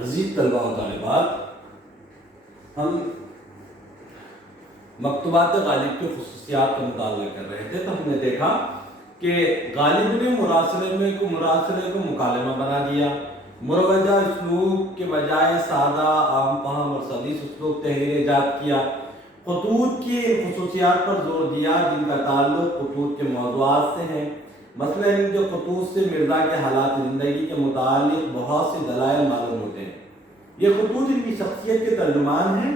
عزیز طلباء و طالبات، ہم مکتوبات غالب کی خصوصیات کا مطالعہ کر رہے تھے تو ہم نے دیکھا کہ غالب نے مراسلے کو مکالمہ بنا دیا، مروجہ اسلوب کے بجائے سادہ عام فہم اور سلیس اسلوب تحریر ایجاد کیا، خطوط کی خصوصیات پر زور دیا جن کا تعلق خطوط کے موضوعات سے ہے۔ مثلا ان کے خطوط سے مرزا کے حالات زندگی کے متعلق بہت سے دلائل معلوم ہوتے ہیں۔ یہ خطوط ان کی شخصیت کے ترجمان ہیں،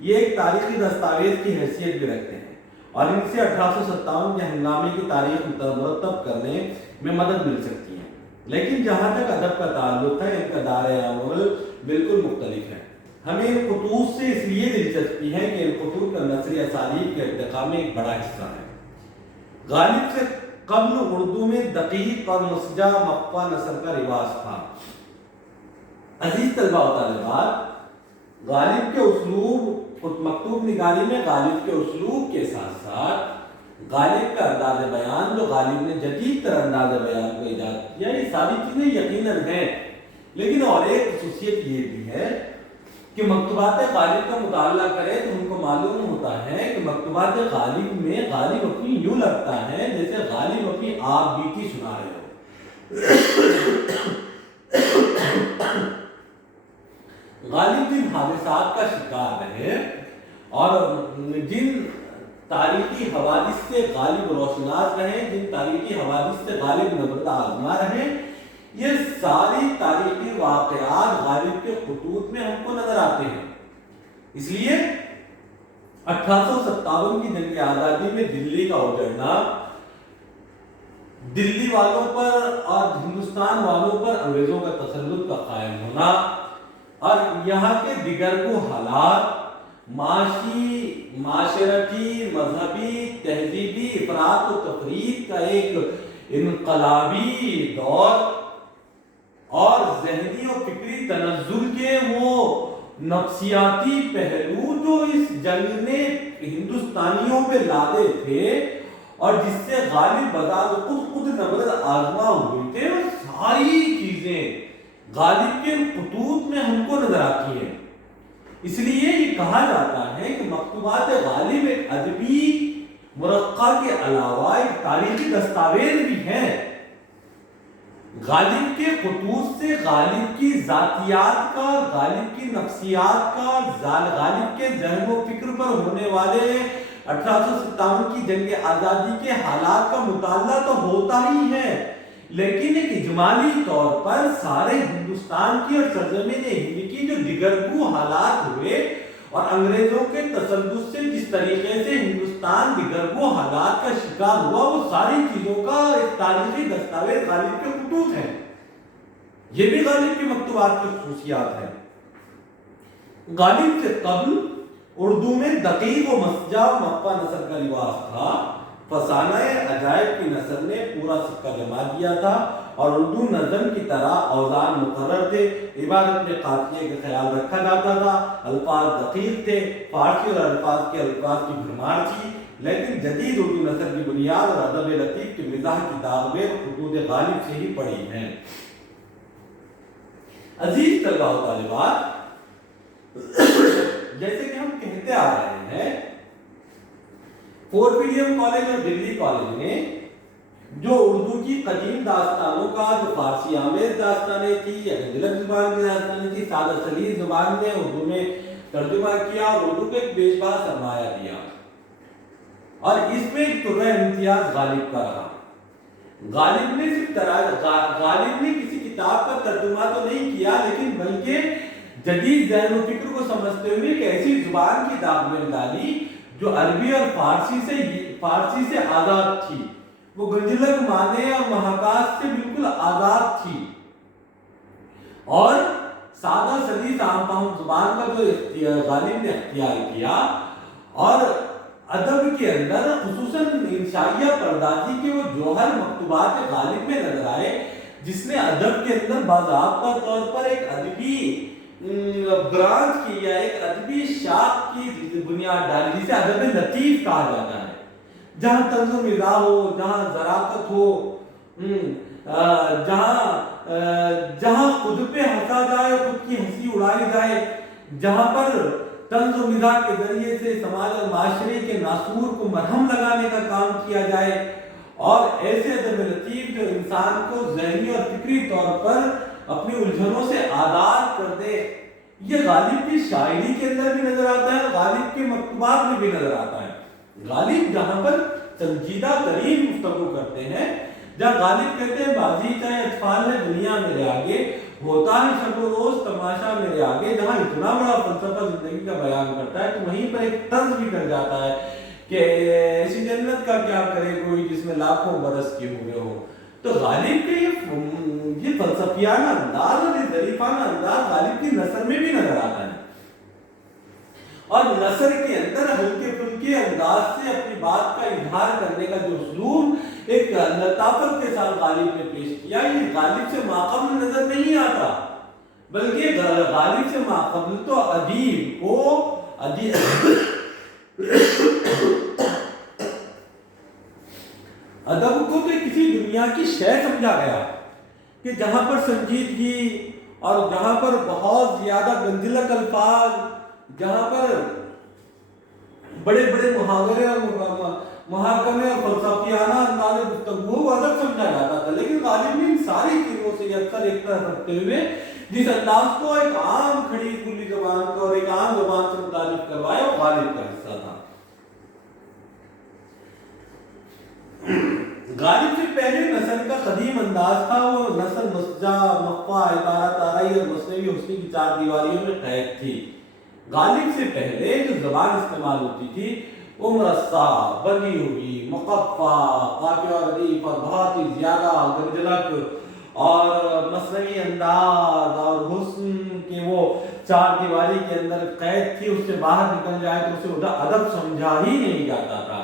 یہ ایک تاریخی دستاویز کی حیثیت بھی رکھتے ہیں اور ان سے 1857 کے ہنگامے کی تاریخ مرتب کرنے میں مدد مل سکتی ہے۔ لیکن جہاں تک ادب کا تعلق ہے ان کا دائرۂ عمل بالکل مختلف ہے۔ ہمیں ان خطوط سے اس لیے دلچسپی ہے کہ ان خطوط کا نثری اسالیب کے ارتقاء میں ایک بڑا حصہ ہے۔ غالب سے قبل اردو میں دقیق اور مسجع مقفع نثر کا رواج تھا۔ عزیز طلباء و طالبات، غالب کے اسلوب مکتوب نگاری میں غالب کے اسلوب کے ساتھ ساتھ غالب کا انداز بیان، جو غالب نے جدید تر انداز بیان کو ایجاد کیا، یہ ساری چیزیں یقیناً ہیں، لیکن اور ایک خصوصیت یہ بھی ہے کہ مکتوبات غالب کا مطالعہ کریں تو ان کو معلوم ہوتا ہے کہ مکتوبات غالب میں غالب اپنی یوں لگتا ہے جیسے غالب اپنی آپ بیتی سنا رہے ہو۔ غالب جن حادثات کا شکار رہے اور جن تاریخی حوادث سے غالب روشناس رہے، جن تاریخی حوادث سے غالب نبرد آزما رہے، یہ ساری تاریخی واقعات غالب کے خطوط میں ہم کو نظر آتے ہیں۔ اس لیے 1857 کی جنگ آزادی میں دلی کا اجڑنا، دلی والوں پر اور ہندوستان والوں پر انگریزوں کا تسلط کا قائم ہونا اور یہاں کے دیگر کو حالات، معاشی، معاشرتی، مذہبی، تہذیبی افراط و تفرید کا ایک انقلابی دور اور ذہنی و فکری تنزل کے وہ نفسیاتی پہلو جو اس جنگ نے ہندوستانیوں پہ لادے تھے اور جس سے غالب بذات خود نبرد آزما ہوئے تھے، وہ ساری چیزیں غالب کے خطوط میں ہم کو نظر آتی ہیں۔ اس لیے یہ کہا جاتا ہے کہ مکتوبات غالب ایک ادبی مرقع کے علاوہ ایک تاریخی دستاویز بھی ہیں۔ غالب کے خطوط سے غالب کی ذاتیات کا، غالب کی نفسیات کا، غالب کے ذہن و فکر پر ہونے والے 1857 کی جنگ آزادی کے حالات کا مطالعہ تو ہوتا ہی ہے، لیکن ایک اجمالی طور پر سارے ہندوستان کی اور سرزمین ہند کی جو دیگرگو حالات ہوئے اور انگریزوں کے تسلط سے جس طریقے سے ہندوستان دیگرگو حالات کا شکار ہوا، وہ ساری چیزوں کا ایک تاریخی دستاویز غالب کے خطوط ہیں۔ یہ بھی غالب کی مکتوبات کی خصوصیات ہیں۔ غالب سے قبل اردو میں دقیق و مسجع مقفع نثر کا رواج تھا۔ فسانہ عجائب کی نثر نے پورا سکہ جما دیا تھا اور اردو نظم کی طرح اوزان مقرر تھے، عبارت میں قافیے کا خیال رکھا جاتا تھا، الفاظ دقیق تھے، فارسی اور الفاظ کی بھرمار تھی، لیکن جدید اردو نثر کی بنیاد اور ادب لطیف کی مزاح کی داغ خطوط غالب سے ہی پڑی ہیں۔ عزیز طلباء و طالبات، جیسے کہ ہم کہتے آ رہے ہیں، فورٹ ولیم کالج اور دلی کالج نے جو اردو کی قدیم داستانوں کا جو فارسی آمیز داستانیں تھی یا دلک زبان کی داستانیں تھی، سادہ سلیس زبان میں اردو میں ترجمہ کیا اور اردو کو ایک بیش بہا سرمایہ دیا، اور اس میں ایک طرح امتیاز غالب کا رہا۔ غالب نے کسی کتاب کا ترجمہ تو نہیں کیا، لیکن بلکہ جدید ذہن و فکر کو سمجھتے ہوئے ایک ایسی زبان کی داغ میں ڈالی جو عربی اور فارسی سے آزاد تھی، وہ گنجلک معنی اور محاکات سے بالکل آزاد تھی، اور سادہ سلیس عام فہم زبان کا جو غالب نے اختیار کیا، اور ادب کے اندر خصوصاً انشائیہ پردازی کے وہ جوہر مکتوبات غالب میں نظر آئے، جس نے ادب کے اندر باضابطہ طور پر ایک ادبی برانچ کی یا ایک ادبی شاخ کی بنیاد ڈالی، جسے ادب لطیف کہا جاتا ہے، جہاں طنز و مزاح ہو، جہاں ظرافت ہو، جہاں خود پہ ہنسا جائے، خود کی ہنسی اڑائی جائے، جہاں پر طنز و مزاح کے ذریعے سے سماج اور معاشرے کے ناسور کو مرہم لگانے کا کام کیا جائے، اور ایسے ادب لطیف جو انسان کو ذہنی اور فکری طور پر اپنی الجھنوں سے آزاد کر دے، یہ غالب کی شاعری کے اندر بھی نظر آتا ہے، غالب کے مکتوبات میں بھی نظر آتا ہے۔ غالب جہاں پر سنجیدہ ترین گفتگو کرتے ہیں، جہاں غالب کہتے ہیں بازی چاہے اطفال ہے دنیا میرے آگے، ہوتا ہے شب و روز تماشا میرے آگے، جہاں اتنا بڑا فلسفہ زندگی کا بیان کرتا ہے تو وہیں پر ایک طنز بھی کر جاتا ہے کہ ایسی جنت کا کیا کرے کوئی جس میں لاکھوں برس کیے ہوئے ہو۔ تو غالب کے یہ فلسفیانہ انداز اور یہ ظریفانہ انداز غالب کی نثر میں بھی نظر آتا ہے، اور نثر کے اندر ہلکے پھلکے انداز سے اپنی بات کا اظہار کرنے کا جو اسلوب ایک لطافت کے ساتھ غالب نے پیش کیا، یہ غالب سے ماقبل نظر نہیں آتا، بلکہ غالب سے ماقبل تو ادیب کو ادب کو تو کسی دنیا کی شے سمجھا گیا کہ جہاں پر سنجیدگی اور جہاں پر بہت زیادہ گنجلک الفاظ، جہاں پر بڑے بڑے محاورے اور محاکمے اور فلسفیانہ انداز گفتگو کو ادب سمجھا جاتا تھا، لیکن غالب نے ان ساری چیزوں سے اکثر ایک طرف رکھتے ہوئے جس انداز کو ایک عام کھڑی کھلی زبان کو اور ایک عام زبان سے متعلق کروایا وہ غالب کا حصہ تھا۔ غالب سے پہلے نثر کا قدیم انداز تھا، وہ نثر مسجع، مقفع، عبارت آرائی اور مثنوی حسنی کی چار دیواریوں میں قید تھی۔ غالب سے پہلے جو زبان استعمال ہوتی تھی وہ مرصع، بنی ہوئی، مقفع، قافیہ اور ردیف اور بہت ہی زیادہ گنجلک اور مثنوی انداز اور حسن کے وہ چار دیواری کے اندر قید تھی، اس سے باہر نکل جائے تو اسے ادب سمجھا ہی نہیں جاتا تھا۔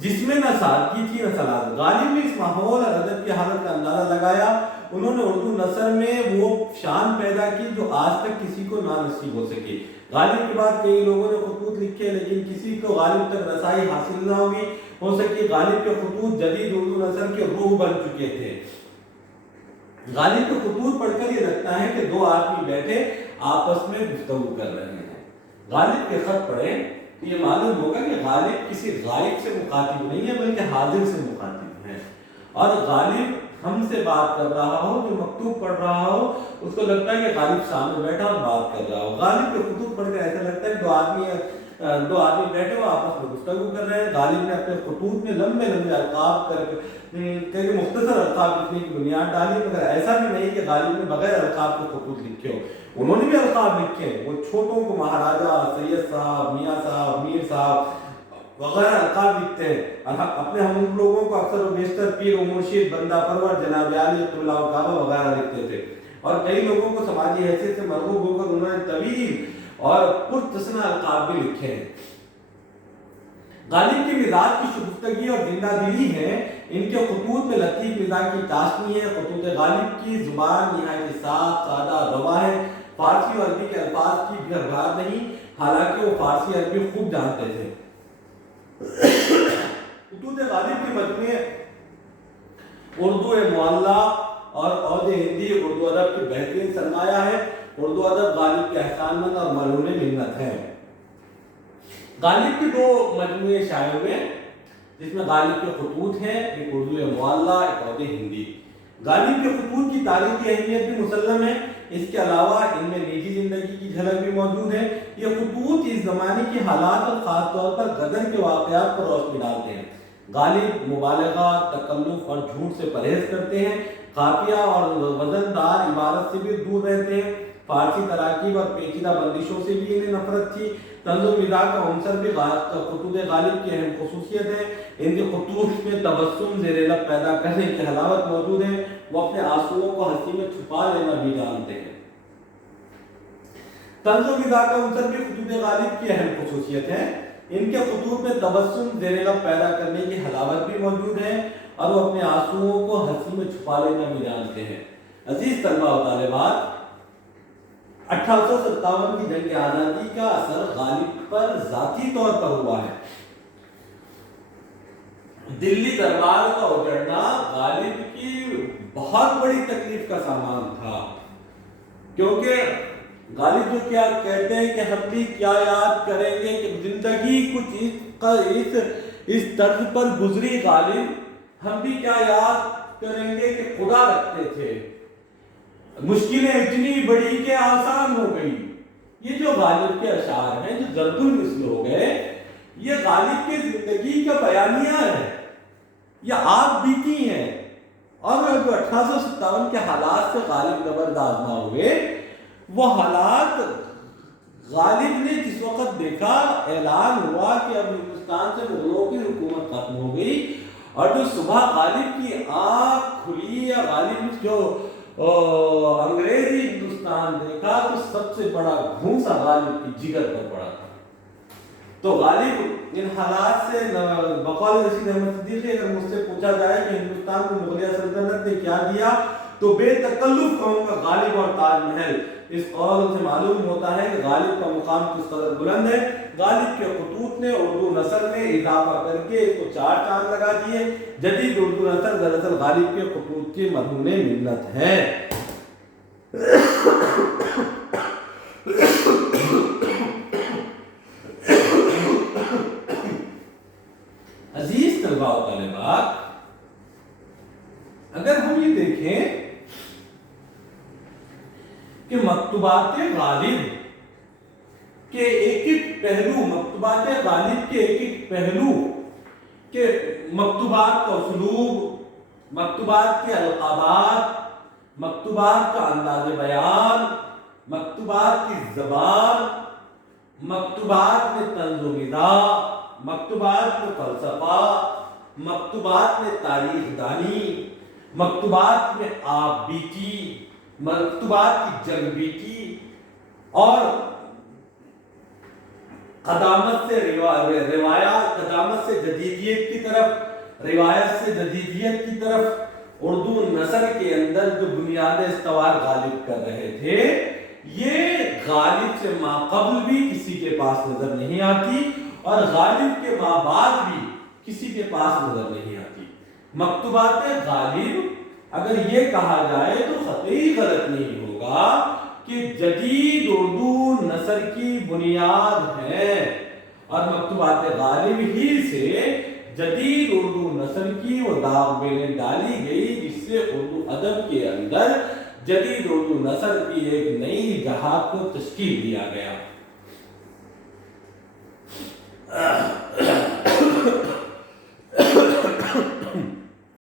جس میں نہ سادگی تھی نہ سلاد۔ غالب نے اس ماحول اور ادب کی حالت کا اندازہ لگایا، انہوں نے اردو نثر میں وہ شان پیدا کی جو آج تک کسی کو نہ نصیب ہو سکی۔ غالب کے بعد کئی لوگوں نے خطوط لکھے لیکن کسی کو غالب تک رسائی حاصل نہ ہو سکی۔ غالب کے خطوط جدید اردو نثر کے روح بن چکے تھے۔ غالب کے خطوط پڑھ کر یہ لگتا ہے کہ دو آدمی بیٹھے آپس میں گفتگو کر رہے ہیں۔ غالب کے خط پڑھیں تو یہ معلوم ہوگا کہ غالب کسی غائب سے مخاطب نہیں ہے بلکہ حاضر سے مخاطب ہے، اور غالب ہم سے بات کر رہا ہو، جو مکتوب پڑھ رہا ہو اس کو لگتا ہے کہ غالب سامنے بیٹھا اور بات کر رہا ہو۔ غالب کے خطوط پڑھ کر ایسا لگتا ہے کہ دو آدمی بیٹھے ہو آپس میں گفتگو کر رہے ہیں۔ غالب نے اپنے خطوط میں لمبے لمبے القاب کر مختصر القاب لکھنے کی بنیاد ڈالی، مگر ایسا بھی نہیں کہ غالب نے بغیر القاب کے خطوط لکھے ہو، انہوں نے بھی القاب لکھے۔ وہ چھوٹوں کو مہاراجا، سید صاحب، میاں صاحب، میر صاحب وغیرہ القاب لکھتے ہیں۔ اپنے ہم لوگوں کو اکثر و بیشتر پیر و مرشد، بندہ پرور، جناب عالی، اللہ کعبہ وغیرہ لکھتے تھے، اور کئی لوگوں کو سماجی حیثیت سے مرغوب ہو کر انہوں نے طویل اور پرتسنہ القاب بھی لکھے ہیں۔ غالب کے مزاج کی شگفتگی اور زندہ دلی ہے، ان کے خطوط میں لطیف مزاج کی چاشنی ہے۔ خطوط غالب کی زبان نہایت صاف، سادہ، رواں ہے، فارسی اور عربی کے الفاظ کی بھرمار نہیں، حالانکہ وہ فارسی عربی خوب جانتے تھے۔ خطوط غالب کے مجموعے اردو معلّہ اور عود ہندی اردو ادب کی بہترین سرمایہ ہے۔ اردو ادب غالب کے احسان مند اور ملعون منت ہے۔ غالب کے دو مجموعے شائع ہوئے جس میں غالب کے خطوط ہیں، ایک اردو معلّہ، ایک عود ہندی۔ غالب کے خطوط کی تاریخی اہمیت بھی مسلم ہے، اس کے علاوہ ان میں نجی زندگی کی جھلک بھی موجود ہے۔ یہ خطوط اس زمانے کی حالات اور خاص طور پر غدر کے واقعات پر روشنی ڈالتے ہیں۔ غالب مبالغہ، تکلف اور جھوٹ سے پرہیز کرتے ہیں، قافیہ اور وزندار عبارت سے بھی دور رہتے ہیں۔ فارسی تراکیب اور پیچیدہ بندشوں سے بھی انہیں نفرت تھی۔ طنز و مزاح کا عنصر بھی خطوط غالب کی اہم خصوصیت ہے۔ ان کے خطوط میں تبسم زیر لب پیدا کرنے کی حلاوت موجود ہے، وہ اپنے آنسوؤں کو ہنسی میں چھپا لینا بھی جانتے ہیں۔ طنز و مزاح کا عنصر بھی خطوط غالب کی اہم خصوصیت ہے، ان کے خطوط میں تبسم زیر لب پیدا کرنے کی حلاوت بھی موجود ہے اور وہ اپنے آنسوؤں کو ہنسی میں چھپا لینا بھی جانتے ہیں۔ عزیز طلبہ و طالبات، 1857 کی جنگ آزادی کا اثر غالب پر ذاتی طور پر ہوا ہے۔ دلی دربار کا اجڑنا غالب کی بہت بڑی تکلیف کا سامان تھا، کیونکہ غالب جو کیا کہتے ہیں کہ ہم بھی کیا یاد کریں گے کہ زندگی کچھ اس طرز پر گزری غالب، ہم بھی کیا یاد کریں گے کہ خدا رکھتے تھے، مشکلیں اتنی بڑی کہ آسان ہو گئی۔ یہ جو غالب کے اشعار ہیں جو ضرب المثل ہو گئے، یہ غالب کی زندگی کا بیانیہ ہے، یہ آپ بیتی ہیں، اور جو 1857 کے حالات سے غالب نبرداز نہ ہوئے، وہ حالات غالب نے جس وقت دیکھا، اعلان ہوا کہ اب ہندوستان سے مغلوں کی حکومت ختم ہو گئی، اور جو صبح غالب کی آنکھ کھلی یا غالب جو انگریزی ہندوستان دیکھا، تو سب سے بڑا گھونسا غالب کی جگر پر پڑا تھا۔ تو غالب ان حالات سے بقول رشید احمد صدیقی اگر مجھ سے پوچھا جائے کہ ہندوستان کو مغلیہ سلطنت نے کیا دیا، تو بے تکلف کہوں گا غالب اور تاج محل۔ اس قول سے معلوم ہوتا ہے کہ غالب کا مقام کس قدر بلند ہے۔ غالب کے خطوط نے اردو نثر میں اضافہ کر کے اس کو 4 چاند لگا دیے۔ جدید اردو نثر دراصل غالب کے خطوط کی مرہون منت ہے۔ عزیز طلباء و طالبات، اگر ہم یہ دیکھیں کہ مکتوبات غالب کے ایک ایک پہلو، مکتوبات غالب کے ایک ایک پہلو، کہ مکتوبات کا اسلوب، مکتوبات کے القابات، مکتوبات کا انداز بیان، مکتوبات کی زبان، مکتوبات میں طنز و مزاح، مکتوبات میں فلسفہ، مکتوبات میں تاریخ دانی، مکتوبات میں آپ بیتی، مکتوبات کی جنگ بیتی، اور قدامت سے روایات، قدامت سے جدیدیت کی طرف، روایت سے جدیدیت کی طرف اردو نثر کے اندر جو بنیاد استوار غالب کر رہے تھے، یہ غالب سے ماقبل بھی کسی کے پاس نظر نہیں آتی، اور غالب کے ماں بعد بھی کسی کے پاس نظر نہیں آتی۔ مکتوبات غالب اگر یہ کہا جائے تو قطعی غلط نہیں ہوگا کہ جدید اردو نثر کی بنیاد ہے، اور مکتوبات غالب ہی سے جدید اردو نثر کی وہ داغ بیلیں ڈالی گئی، جس سے اردو ادب کے اندر جدید اردو نثر کی ایک نئی جہاد کو تشکیل دیا گیا۔